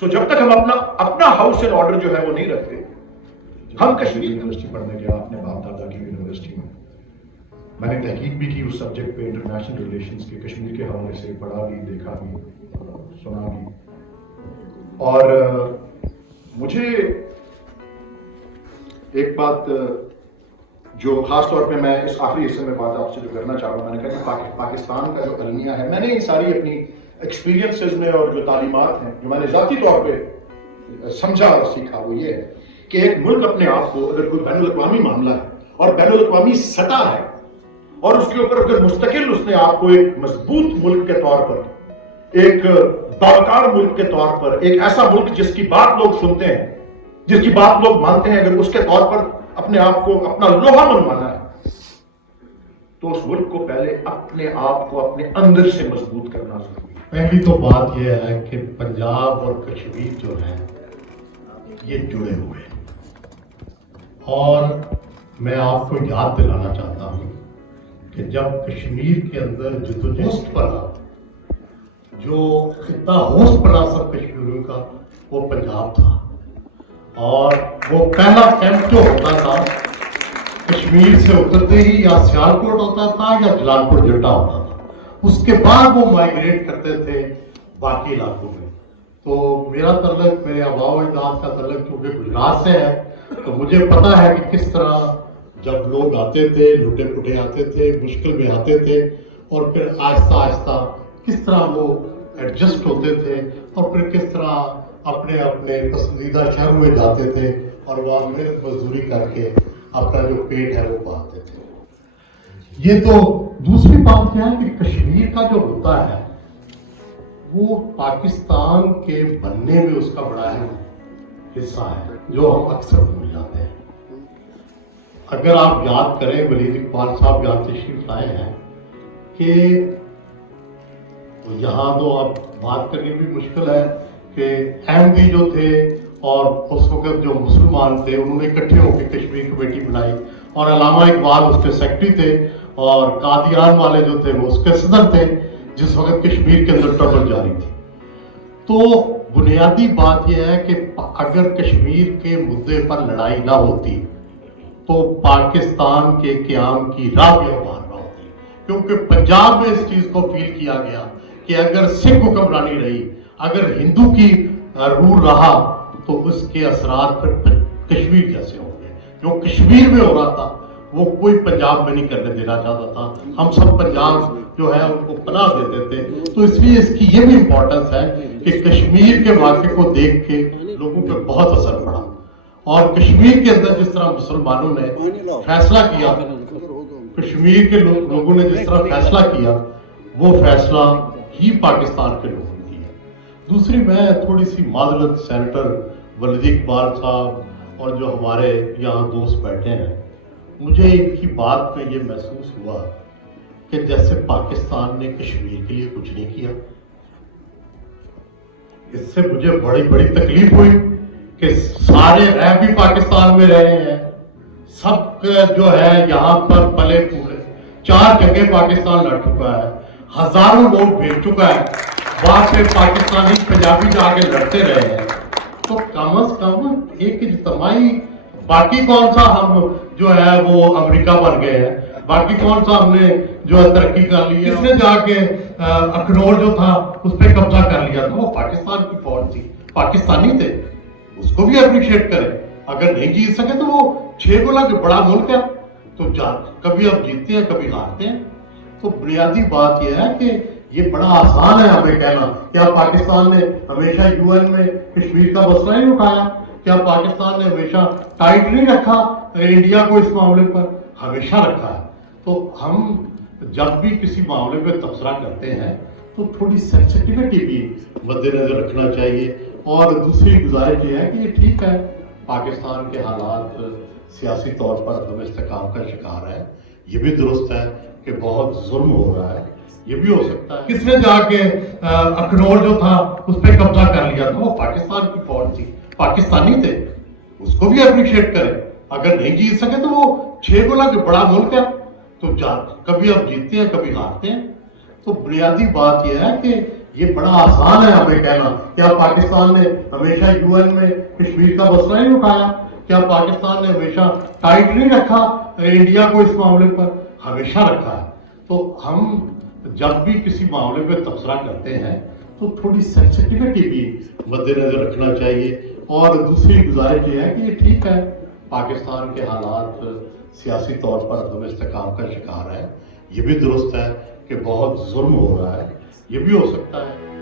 سو جب تک ہم اپنا ہاؤس اینڈ آرڈر جو ہے وہ نہیں رکھتے، ہم کشمیر یونیورسٹی پڑھنے گیا اپنے باپ دادا کی یونیورسٹی میں نے تحقیق بھی کی اس سبجیکٹ پہ، انٹرنیشنل ریلیشنز کے، کشمیر کے حوالے سے پڑھا بھی، دیکھا بھی، سنا بھی. اور مجھے ایک بات جو خاص طور پہ میں اس آخری حصے میں بات آپ سے جو کرنا چاہ رہا ہوں، میں نے کہا کہ پاکستان کا جو المیہ ہے، میں نے یہ ساری اپنی ایکسپیرینسز میں اور جو تعلیمات ہیں جو میں نے ذاتی طور پہ سمجھا اور سیکھا، وہ یہ ہے کہ ایک ملک اپنے آپ کو اگر کوئی بین الاقوامی معاملہ ہے اور بین الاقوامی سطح ہے اور اس کے اوپر اگر مستقل اس نے آپ کو ایک مضبوط ملک کے طور پر، ایک باوقار ملک کے طور پر، ایک ایسا ملک جس کی بات لوگ سنتے ہیں، جس کی بات لوگ مانتے ہیں، اگر اس کے طور پر اپنے آپ کو اپنا لوہا منوانا ہے تو اس ملک کو پہلے اپنے آپ کو اپنے اندر سے مضبوط کرنا ضروری ہے. پہلی تو بات یہ ہے کہ پنجاب اور کشمیر جو ہے یہ جڑے ہوئے ہیں، اور میں آپ کو یاد دلانا چاہتا ہوں کہ جب کشمیر کے اندر جدوجہد پڑا، جو خطہ ہوش پڑا سب کشمیریوں کا، وہ پنجاب تھا. اور وہ پہلا کیمپ جو ہوتا تھا کشمیر سے اترتے ہی یا سیالکوٹ ہوتا تھا یا جلال پور جٹا ہوتا تھا، اس کے بعد وہ مائگریٹ کرتے تھے باقی علاقوں میں. تو میرا تعلق، میرے آباء و اجداد کا تعلق چونکہ گجرات سے ہے، تو مجھے پتا ہے کہ کس طرح جب لوگ آتے تھے، لٹے پٹے آتے تھے، مشکل میں آتے تھے، اور پھر آہستہ آہستہ کس طرح وہ ایڈجسٹ ہوتے تھے، اور پھر کس طرح اپنے اپنے پسندیدہ شہروں میں جاتے تھے اور وہاں محنت مزدوری کر کے اپنا جو پیٹ ہے وہ پاتے تھے. یہ تو دوسری بات کیا ہے کہ کشمیر کا جو ہوتا ہے وہ پاکستان کے بننے میں اس کا بڑا اہم حصہ ہے، جو ہم اکثر بھول جاتے ہیں. اگر آپ یاد کریں، ولید اقبال صاحب یہاں تشریف لائے ہیں کہ یہاں تو اب بات کرنی بھی مشکل ہے کہ احمدی جو تھے اور اس وقت جو مسلمان تھے انہوں نے اکٹھے ہو کے کشمیر کمیٹی بنائی، اور علامہ اقبال اس کے سیکرٹری تھے، اور قادیان والے جو تھے وہ اس کے صدر تھے جس وقت کشمیر کے اندر ٹربل جاری تھی. تو بنیادی بات یہ ہے کہ اگر کشمیر کے مدعے پر لڑائی نہ ہوتی تو پاکستان کے قیام کی راہ بھی ہموار نہ ہوتی، کیونکہ پنجاب میں اس چیز کو فیل کیا گیا کہ اگر سکھ حکمرانی رہی، اگر ہندو کی رول رہا، تو اس کے اثرات پھر کشمیر جیسے ہوں گے. جو کشمیر میں ہو رہا تھا وہ کوئی پنجاب میں نہیں کرنے دینا چاہتا تھا. ہم سب پنجاب جو ہے ان کو پناہ دیتے تھے. تو اس لیے اس کی یہ بھی امپورٹنس ہے کہ کشمیر کے واقعے کو دیکھ کے لوگوں پہ بہت اثر پڑا، اور کشمیر کے اندر جس طرح مسلمانوں نے فیصلہ کیا، کشمیر کے لوگوں نے جس طرح فیصلہ کیا، وہ فیصلہ ہی پاکستان کے لوگوں نے کیا. دوسری میں تھوڑی سی معذرت سینیٹر ولید اقبال صاحب اور جو ہمارے یہاں دوست بیٹھے ہیں، مجھے ایک ہی بات میں یہ محسوس ہوا کہ جیسے پاکستان نے کشمیر کے لیے کچھ نہیں کیا. اس سے مجھے بڑی بڑی تکلیف ہوئی کہ سارے رہ بھی پاکستان میں رہے ہیں، سب جو ہے یہاں پر پلے پورے، 4 جنگیں پاکستان لڑ چکا ہے، ہزاروں لوگ بھیج چکا ہے، وہاں سے پاکستانی پنجابی جا کے لڑتے رہے ہیں. تو کم از کم ایک اجتماعی، باقی کون سا ہم جو ہے وہ امریکہ بن گئے ہیں، باقی کون سا ہم نے جو ہے ترقی کر لی ہے. اس نے جا کے اخنور جو تھا اس پہ قبضہ کر لیا تھا، وہ پاکستان کی فوج تھی، پاکستانی تھے، اس کو بھی اپریشیٹ کریں. اگر نہیں جیت سکے تو وہ 6 گولا کے بڑا ملک ہے، تو کبھی آپ جیتتے ہیں کبھی ہارتے ہیں. تو بنیادی بات یہ ہے کہ یہ بڑا آسان ہے ہمیں کہنا کیا پاکستان نے ہمیشہ UN میں کشمیر کا مسئلہ نہیں اٹھایا، کیا پاکستان نے ہمیشہ ٹائٹ نہیں رکھا انڈیا کو اس معاملے پر، ہمیشہ رکھا ہے. تو ہم جب بھی کسی معاملے پہ تبصرہ کرتے ہیں تو تھوڑی سینسٹیوٹی بھی مد نظر رکھنا چاہیے. اور دوسری گزارش یہ ہے کہ یہ ٹھیک ہے پاکستان کے حالات سیاسی طور پر عدم استحکام کا شکار ہے، یہ بھی درست ہے کہ بہت ظلم ہو رہا ہے، یہ بھی ہو سکتا ہے. کس نے جا کے اخنور جو تھا اس پہ قبضہ کر لیا تھا، وہ پاکستان کی فوج تھی، پاکستانی تھے، اس کو بھی اپریشیٹ کریں. اگر نہیں جیت سکے تو وہ 6 گولا کے بڑا ملک ہے، تو کبھی آپ جیتتے ہیں کبھی ہارتے ہیں. تو بنیادی بات یہ ہے کہ یہ بڑا آسان ہے ہمیں کہنا کیا پاکستان نے ہمیشہ UN میں کشمیر کا مسئلہ نہیں اٹھایا؟ کیا پاکستان نے ہمیشہ ٹائٹ نہیں رکھا انڈیا کو اس معاملے پر؟ ہمیشہ رکھا ہے. تو ہم جب بھی کسی معاملے پہ تبصرہ کرتے ہیں تو تھوڑی سینسٹیوٹی بھی مد نظر رکھنا چاہیے. اور دوسری گزارش یہ ہے کہ یہ ٹھیک ہے پاکستان کے حالات سیاسی طور پر عدم استحکام کا شکار ہے، یہ بھی درست ہے کہ بہت ظلم ہو رہا ہے، یہ بھی ہو سکتا ہے.